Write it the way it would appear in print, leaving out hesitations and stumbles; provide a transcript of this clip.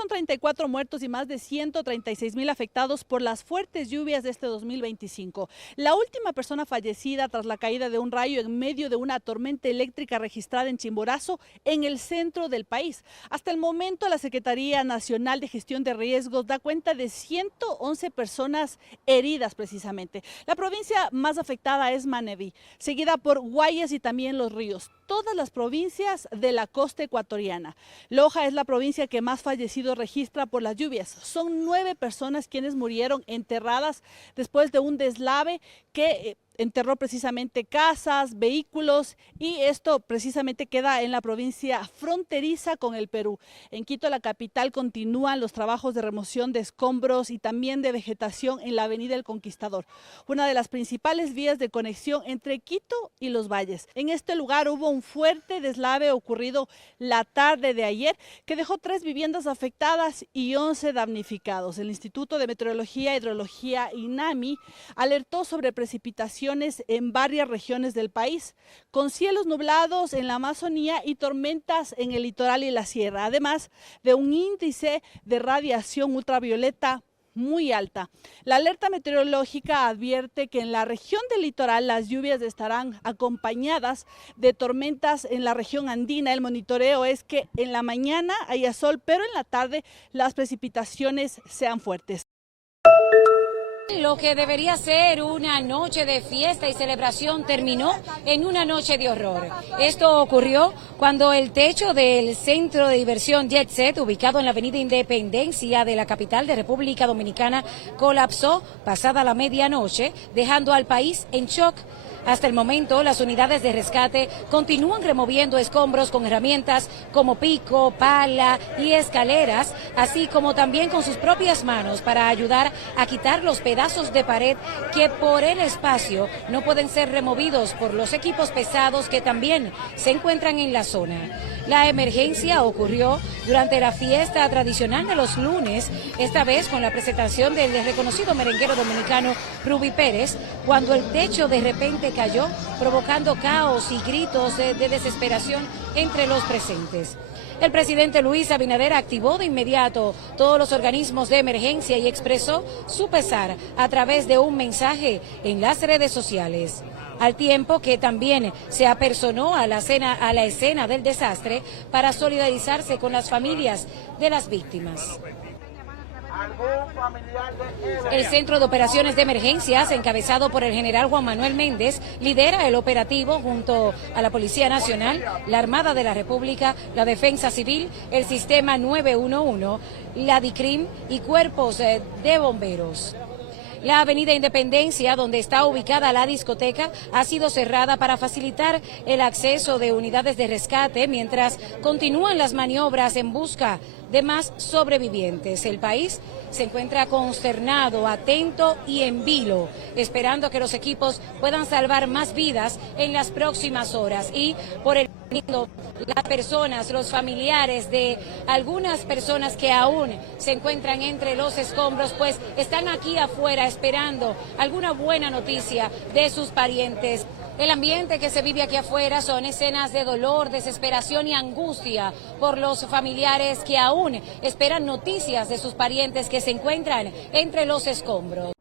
son 34 muertos y más de 136,000 afectados por las fuertes lluvias de este 2025. La última persona fallecida tras la caída de un rayo en medio de una tormenta eléctrica registrada en Chimborazo, en el centro del país. Hasta el momento, la Secretaría Nacional de Gestión de Riesgos da cuenta de 111 personas heridas precisamente. La provincia más afectada es Manabí, seguida por Guayas y también Los Ríos. Todas las provincias de la costa ecuatoriana. Loja es la provincia que más fallecidos registra por las lluvias. Son 9 personas quienes murieron enterradas después de un deslave que enterró precisamente casas, vehículos, y esto precisamente queda en la provincia fronteriza con el Perú. En Quito, la capital, continúan los trabajos de remoción de escombros y también de vegetación en la avenida El Conquistador, una de las principales vías de conexión entre Quito y los valles. En este lugar hubo un fuerte deslave ocurrido la tarde de ayer que dejó 3 viviendas afectadas y 11 damnificados. El Instituto de Meteorología e Hidrología, INAMI, alertó sobre precipitaciones en varias regiones del país, con cielos nublados en la Amazonía y tormentas en el litoral y la sierra, además de un índice de radiación ultravioleta muy alta. La alerta meteorológica advierte que en la región del litoral las lluvias estarán acompañadas de tormentas en la región andina. El monitoreo es que en la mañana haya sol, pero en la tarde las precipitaciones sean fuertes. Lo que debería ser una noche de fiesta y celebración terminó en una noche de horror. Esto ocurrió cuando el techo del centro de diversión Jet Set, ubicado en la avenida Independencia de la capital de República Dominicana, colapsó pasada la medianoche, dejando al país en shock. Hasta el momento, las unidades de rescate continúan removiendo escombros con herramientas como pico, pala y escaleras, así como también con sus propias manos para ayudar a quitar los pedazos de pared que por el espacio no pueden ser removidos por los equipos pesados que también se encuentran en la zona. La emergencia ocurrió durante la fiesta tradicional de los lunes, esta vez con la presentación del reconocido merenguero dominicano Ruby Pérez, cuando el techo de repente cayó, provocando caos y gritos de desesperación entre los presentes. El presidente Luis Abinader activó de inmediato todos los organismos de emergencia y expresó su pesar a través de un mensaje en las redes sociales. Al tiempo que también se apersonó a la escena del desastre para solidarizarse con las familias de las víctimas. El Centro de Operaciones de Emergencias, encabezado por el general Juan Manuel Méndez, lidera el operativo junto a la Policía Nacional, la Armada de la República, la Defensa Civil, el Sistema 911, la DICRIM y cuerpos de bomberos. La avenida Independencia, donde está ubicada la discoteca, ha sido cerrada para facilitar el acceso de unidades de rescate mientras continúan las maniobras en busca de más sobrevivientes. El país se encuentra consternado, atento y en vilo, esperando que los equipos puedan salvar más vidas en las próximas horas. Y por el las personas, los familiares de algunas personas que aún se encuentran entre los escombros, pues están aquí afuera esperando alguna buena noticia de sus parientes. El ambiente que se vive aquí afuera son escenas de dolor, desesperación y angustia por los familiares que aún esperan noticias de sus parientes que se encuentran entre los escombros.